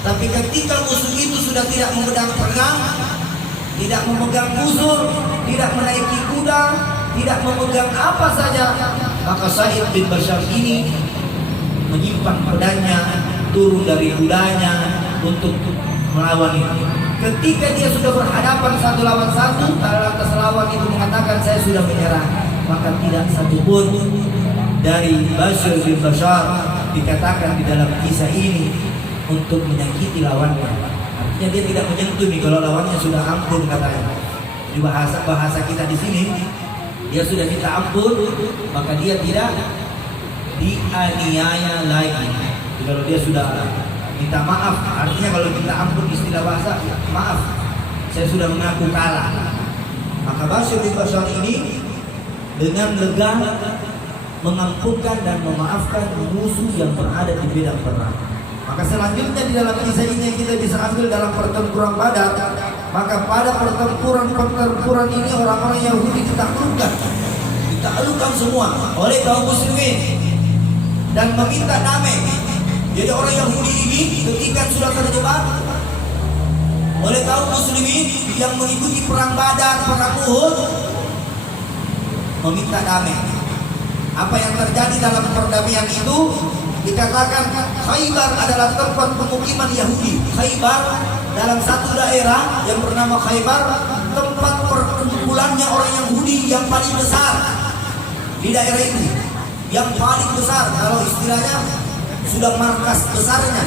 Tapi ketika musuh itu sudah tidak memegang pedang, tidak memegang busur, tidak menaiki kuda, tidak memegang apa saja, maka Sa'id bin Bashar ini menyimpang pedangnya, turun dari kudanya untuk melawan itu. Ketika dia sudah berhadapan satu lawan satu, lantas lawan itu mengatakan saya sudah menyerah, maka tidak satupun dari Bashar bin Bashar dikatakan di dalam kisah ini untuk menyakiti lawannya. Artinya dia tidak menyentuh nih kalau lawannya sudah ampun katanya. Di bahasa kita di sini, dia sudah minta ampun, maka dia tidak dianiaya lagi. Jadi kalau dia sudah minta maaf, artinya kalau minta ampun istilah bahasa, maaf, saya sudah mengaku kalah. Maka Bashar bin Bashar ini dengan lega mengampunkan dan memaafkan musuh yang berada di medan perang. Maka selanjutnya di dalam kisah ini kita bisa ambil dalam pertempuran Badar. Maka pada pertempuran ini orang-orang Yahudi ditaklukkan semua oleh kaum muslimin dan meminta damai. Jadi orang Yahudi ini ketika sudah terjebak oleh kaum muslimin yang mengikuti perang Badar, perang Uhud, meminta damai. Apa yang terjadi dalam perdamaian itu? Dikatakan Khaybar adalah tempat pemukiman Yahudi. Khaybar dalam satu daerah yang bernama Khaybar, tempat perkumpulannya orang Yahudi yang paling besar di daerah itu. Yang paling besar, kalau istilahnya sudah markas besarnya,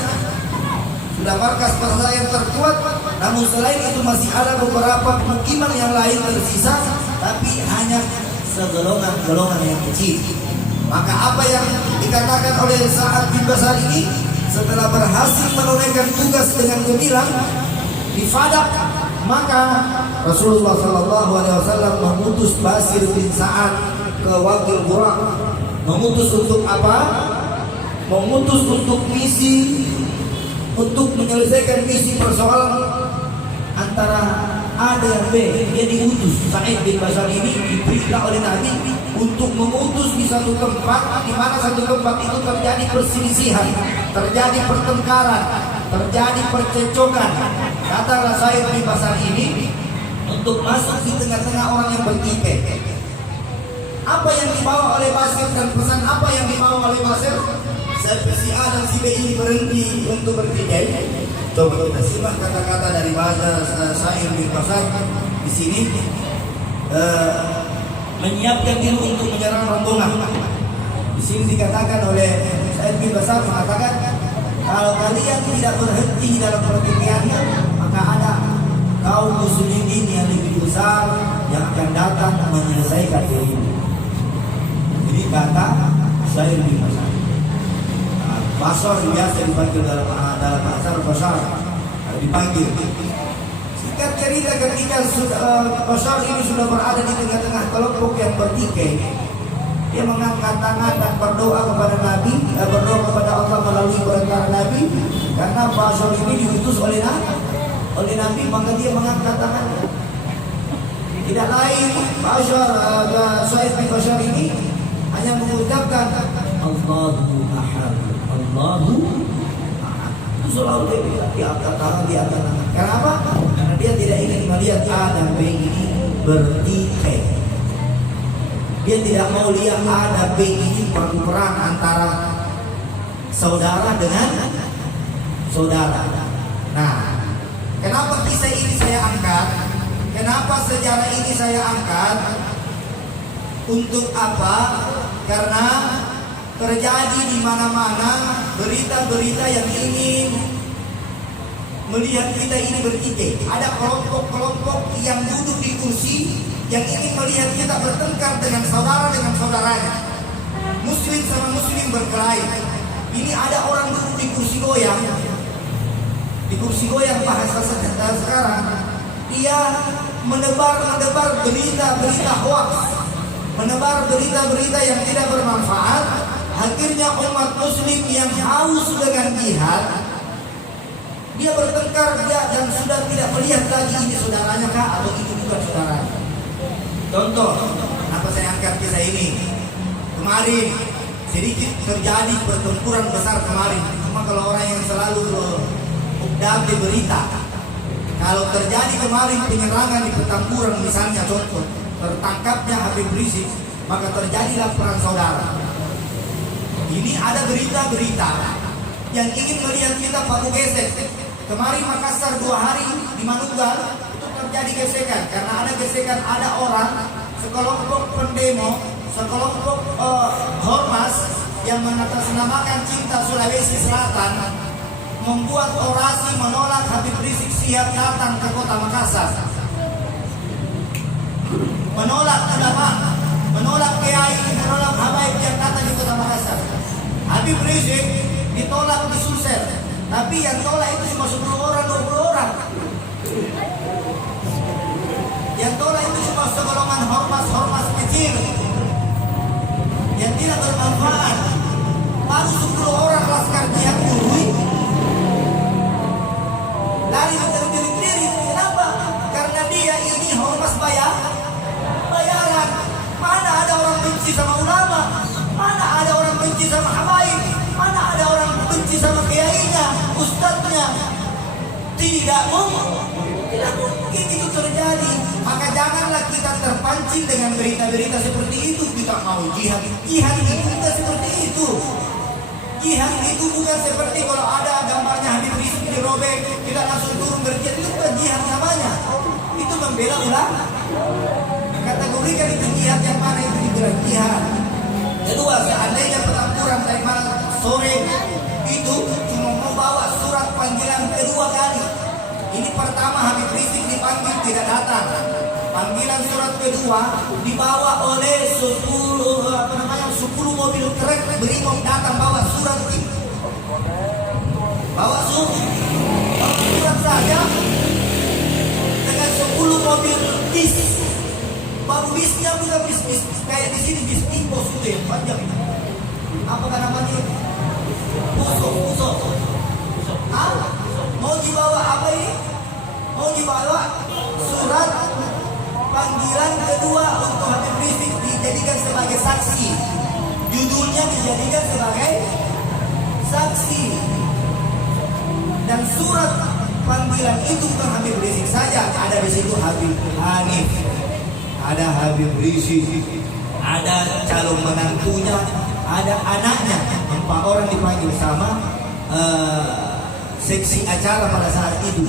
sudah markas besar yang terkuat. Namun selain itu masih ada beberapa pemukiman yang lain tersisa, tapi hanya segolongan-golongan yang kecil. Maka apa yang dikatakan oleh Sa'ad bin Bashar ini, setelah berhasil menunaikan tugas dengan gemilang di Fadak, maka Rasulullah SAW mengutus Bashir bin Sa'ad ke Waqil Qura. Mengutus untuk apa? Mengutus untuk misi, untuk menyelesaikan misi persoalan antara A dan B. Dia diutus. Sa'id bin Bashar ini diperintah oleh Nabi untuk mengutus di satu tempat, di mana satu tempat itu terjadi perselisihan, terjadi pertengkaran, terjadi percecokan. Kata Sa'id bin Bashar ini untuk masuk di tengah-tengah orang yang bertikai. Apa yang dibawa oleh Bashir dan pesan apa yang dibawa oleh Bashir? Si A dan si B ini berhenti untuk bertikai. Coba kita simak kata-kata dari bahasa Sa'id bin Bashar di sini. Menyiapkan diri untuk menyerang rombongan. Di sini dikatakan oleh Sa'id bin Bashar mengatakan, kalau kalian tidak berhenti dalam pertikaiannya, maka ada kaum muslimin yang lebih besar yang akan datang menyelesaikan diri. Ini kata Sa'id bin Bashar. Bashar biasa dipanggil dalam bahasa Bashar, dipanggil. Singkat cerita, ketika Bashar ini sudah berada di tengah-tengah kelompok yang bertikai, dia mengangkat tangan dan berdoa kepada Nabi, berdoa kepada Allah melalui perantara Nabi, karena Bashar ini diutus oleh Nabi, maka dia mengangkat tangannya. Tidak lain, Sa'id bin Bashar ini hanya mengucapkan Allahu Ahad, Allahu Ahad. Itu selalu dia angkat tangan, dia angkat tangan. Kenapa? Karena dia tidak ingin melihat A dan B ini bertikai. Dia tidak mau lihat A dan B ini perang antara saudara dengan saudara. Nah, kenapa kisah ini saya angkat? Kenapa sejarah ini saya angkat? Untuk apa? Karena terjadi di mana-mana berita-berita yang ingin melihat kita ini bertikai. Ada kelompok-kelompok yang duduk di kursi yang ingin melihat kita bertengkar dengan saudaranya. Muslim sama muslim berkelahi. Ini ada orang duduk di kursi goyang. Di kursi goyang bahasa sekarang, dia menebar berita-berita hoax, menebar berita-berita yang tidak bermanfaat. Akhirnya umat muslim yang haus dengan jihad, dia bertengkar dan sudah tidak melihat lagi ini saudaranya kah atau itu bukan saudaranya. Contoh, kenapa saya angkat kisah ini? Kemarin sedikit terjadi pertempuran besar kemarin. Cuma kalau orang yang selalu update berita. Kalau terjadi kemarin penyerangan di Petamburan misalnya contoh, tertangkapnya Habib Rizik, maka terjadilah perang saudara. Ini ada berita-berita yang ingin melihat kita paku gesek. Kemarin Makassar 2 hari di Manunggal itu terjadi gesekan karena ada gesekan, ada orang sekelompok pendemo, sekelompok Hormas yang mengatasnamakan Cinta Sulawesi Selatan membuat orasi menolak Habib Rizik Syihab datang ke kota Makassar, menolak ulama, menolak kiai, menolak habaib yang datang di kota Makassar. Habib Rizik ditolak di Sulsel, tapi yang tolak itu cuma 10 orang, 20 orang. Yang tolak itu cuma segolongan hormas kecil yang tidak bermanfaat. Baru 10 orang laskar jihad Turui lari menjerit diri. Kenapa? Karena dia ini hormas bayaran. Mana ada orang benci sama ulama? Mana ada orang benci sama habaib? Mana ada orang benci sama kiainya, ustadznya? Tidak mungkin itu terjadi. Maka janganlah kita terpancing dengan berita-berita seperti itu. Kita mau jihad itu tidak seperti itu. Jihad itu bukan seperti kalau ada gambarnya Habib Rizik dirobek kita langsung turun berjihad. Itu bukan jihad namanya. Itu membela ulama. Kategorikan itu jihad yang mana itu dibilang jihad. Kedua, seandainya Petamburan dari mana sore itu cuma membawa surat panggilan kedua kali. Ini pertama Habib Rizik dipanggil tidak datang. Panggilan surat kedua dibawa oleh 10 mobil truk Brimob datang bawa surat ini. Bawa surat saja dengan 10 mobil bis. Baru bisnya bukan bis kayak di sini bis Impo sudah yang panjang. Apa namanya? Pusok. Mau dibawa apa ini? Mau dibawa surat panggilan kedua untuk Habib Rizik dijadikan sebagai saksi. Judulnya dijadikan sebagai saksi. Dan surat panggilan itu bukan Habib Rizik saja, ada di situ Habib Hanif, ada Habib Rizik, ada calon menantunya, ada anaknya. 4 orang dipanggil sama seksi acara pada saat itu.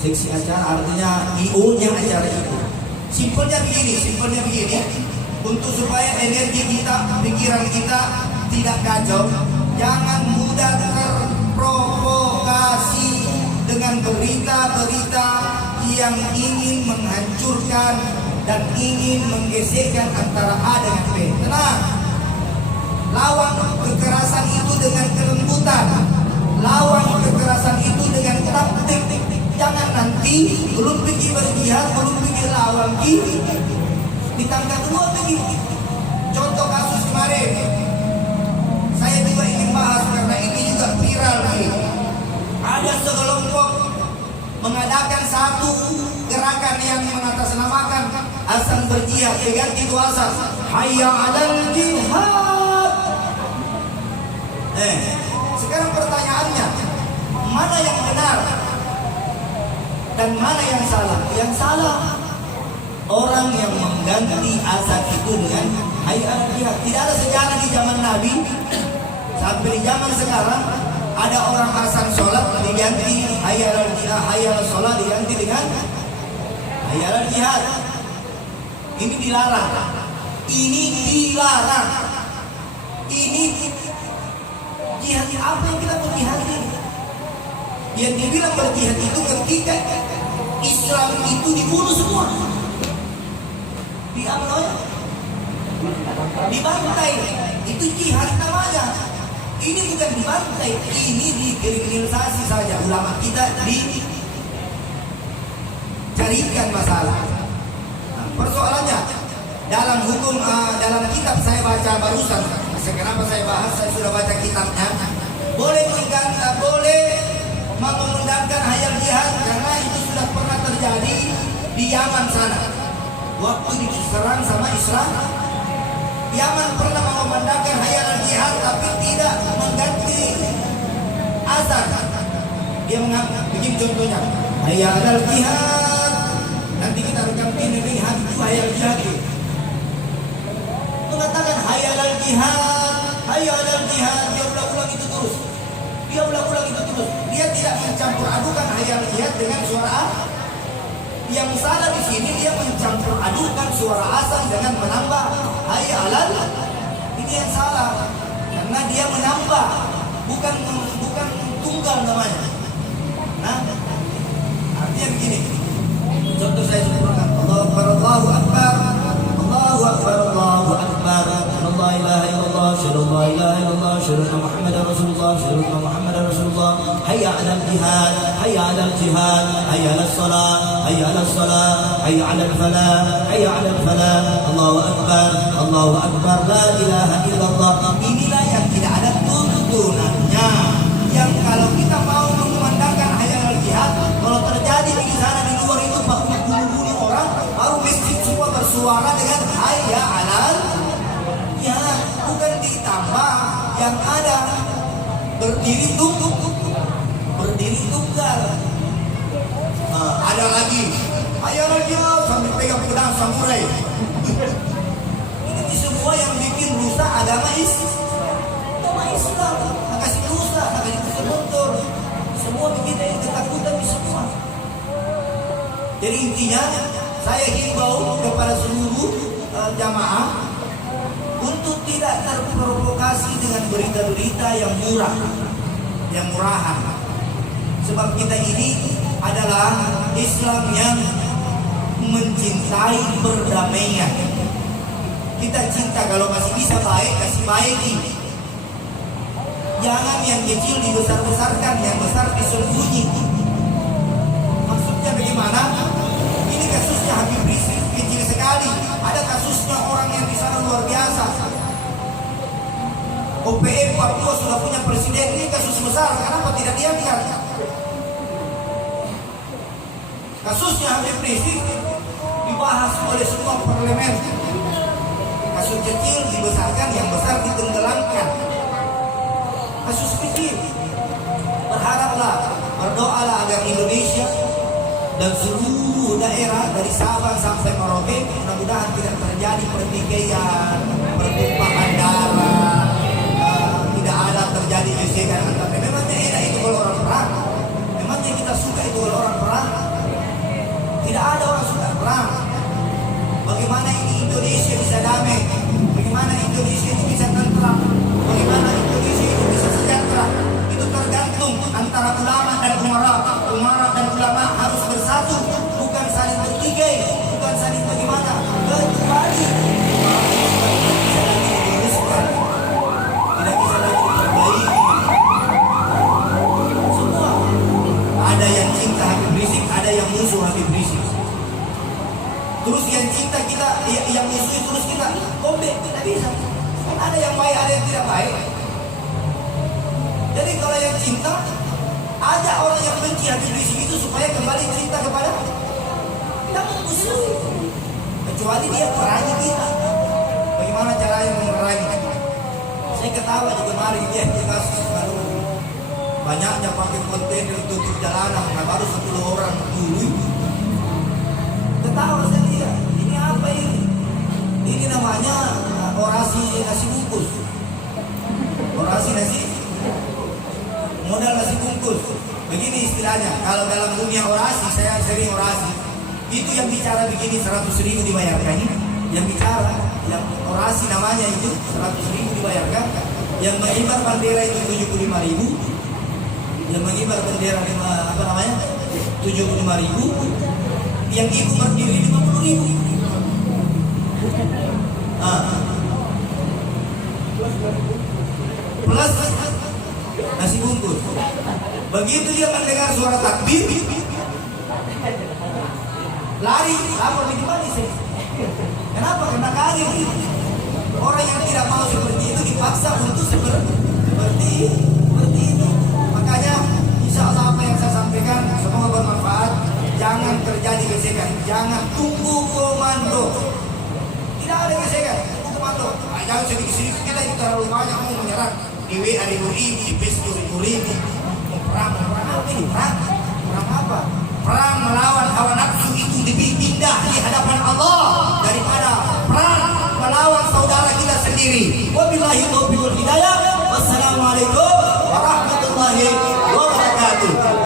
Seksi acara artinya IO-nya acara itu. Simpelnya begini, untuk supaya energi kita, pikiran kita tidak kacau, jangan mudah terprovokasi dengan berita-berita yang ingin menghancurkan dan ingin menggesekkan antara A dengan B. Tenang, lawan kekerasan itu dengan kelembutan, lawan kekerasan itu dengan taktik. Jangan nanti belum pergi berjihad, belum pergi lawan ditangkap dulu pergi. Contoh kasus kemarin, saya juga ingin bahas karena ini juga viral nih. Ada sekelompok mengadakan satu gerakan yang mengatasnamakan azan berjihad dengan itu azan hayya 'alal jihad. Sekarang pertanyaannya, mana yang benar dan mana yang salah? Yang salah orang yang mengganti azan itu dengan hayya 'alal jihad. Tidak ada sejarah di zaman Nabi sampai di zaman sekarang ada orang azan sholat diganti hayya 'alal jihad, hayya 'alal sholat diganti dengan hayya 'alal jihad. Ini dilarang. Ini dilarang. Ini jihad apa yang kita berjihad ini? Yang dibilang berjihad itu ketika Islam itu dibunuh semua, diambil, dibantai, itu jihad namanya. Ini bukan dibantai, ini dikriminalisasi saja. Ulama kita dicarikan masalah. Nah, persoalannya dalam hukum, dalam kitab saya baca barusan. Kenapa saya bahas? Saya sudah baca kitabnya. Boleh mengundangkan hayal jihad karena itu sudah pernah terjadi di Yaman sana. Waktu diserang sama Israel, Yaman pernah mengumandangkan hayal jihad tapi tidak mengganti azan. Dia bikin contohnya, hayya 'alal jihad. Nanti kita rekam ini hadis hayya 'alal jihad. Mengatakan hayya 'alal jihad, hayya 'alal jihad, dia ulang-ulang itu terus. Dia tidak mencampur adukan hayya 'alal jihad dengan suara A. Yang salah di sini dia mencampur adukan suara asal dengan menambah hayya 'alal. Ini yang salah. Karena dia menambah, bukan tunggal namanya. Nah, artinya begini. Contoh saya sempurnakan. Allahu Akbar, Allahu Akbar, Allahu Akbar, Allahu Akbar. La ilaha illallah, asyhadu an la ilaha illallah, asyhadu anna Muhammadar Rasulullah, asyhadu anna Muhammadar Rasulullah. Hayya 'alal jihad, hayya 'alal jihad, hayya 'alas salat, hayya 'alas salat, hayya 'alal falah, hayya 'alal falah. Allahu Akbar, Allahu Akbar, la ilaha illallah. Inilah yang tidak ada tuntunannya. Yang kalau kita mau mengumandangkan hayya 'alal jihad, kalau terjadi di sana di luar itu bunuh orang, baru masjid semua bersuara dengan hayya 'alal. Ya, bukan ditambah, yang ada berdiri tunggal. Ada lagi hayya 'alal jihad sambil pegang pedang samurai. Ini semua yang bikin rusak agama Islam. Kasih rusak, kasih mundur. Semua bikin ketakutan di semua. Jadi intinya saya himbau kepada seluruh jamaah untuk tidak terprovokasi dengan berita-berita yang murahan. Sebab kita ini adalah Islam yang mencintai perdamaian. Kita cinta kalau masih bisa baik, kasih baiki. Jangan yang kecil dibesar-besarkan, yang besar disembunyi. Maksudnya bagaimana? Ini kasusnya Habib Rizik kecil sekali. Ada kasusnya orang yang di sana luar biasa. OPM Papua sudah punya presiden, ini kasus besar. Kenapa tidak diangkat? Kasusnya Habib Rizik dibahas oleh semua parlemen. Kasus kecil dibesarkan, yang besar ditenggelamkan. Kasus kecil. Berharaplah, berdoalah agar Indonesia dan seluruh daerah dari Sabang sampai Merauke mudah-mudahan tidak terjadi pertikaian, pertumpahan darah, tidak ada terjadi gesekan antar. Memangnya enak itu kalau orang perang? Memangnya kita suka itu kalau orang perang? Tidak ada orang suka perang. Bagaimana ini Indonesia bisa damai? Bagaimana Indonesia ini bisa tentram? Bagaimana Indonesia ini bisa sejahtera? Itu tergantung antara ulama dan umara. Umara dan ulama harus bersatu, bukan saling bertikai, bukan saling bagaimana. Kecuali tidak bisa lagi diperbaiki. Semua ada yang cinta Habib Rizik, ada yang musuh Habib Rizik. Terus yang cinta kita, yang musuh terus kita komplain, tidak bisa. Ada yang baik, ada yang tidak baik. Jadi kalau yang cinta, ada orang yang benci Habib Rizik itu supaya kembali cinta kepada kita musuh. Kecuali dia perangi kita. Bagaimana caranya memerangi? Saya ketawa di kemarin dia kasus baru banyaknya pakai kontainer tutup jalanan, baru 10 orang dulu. Ketawa saya lihat, ini apa ini? Ini namanya orasi nasi bungkus. Orasi nasi modal nasi bungkus. Begini istilahnya, kalau dalam dunia orasi, saya sering orasi. Itu yang bicara begini 100.000 dibayarkan. Yang bicara, yang orasi namanya itu 100.000 dibayarkan. Yang mengibar bendera itu 75.000. Yang mengibar bendera 75.000. Yang ibu berdiri 50.000. Plus nasi bungkus. Begitu dia mendengar suara takbir, lari, lapor di mana sih? Kenapa? Karena kaget. Orang yang tidak mau seperti itu dipaksa untuk seperti itu. Makanya insya Allah apa yang saya sampaikan semoga bermanfaat. Jangan terjadi gesekan, jangan tunggu komando. Tidak ada gesekan, tunggu komando. Jangan sedikit-sedikit kita terlalu banyak mau menyerang. Di WA 5.000, di Facebook 5.000, mau perang. tahu ini perang? Perang apa? Perang melawan hawa nafsu itu lebih indah di hadapan Allah daripada perang melawan saudara kita sendiri. Wabillahi taufiq wal hidayah.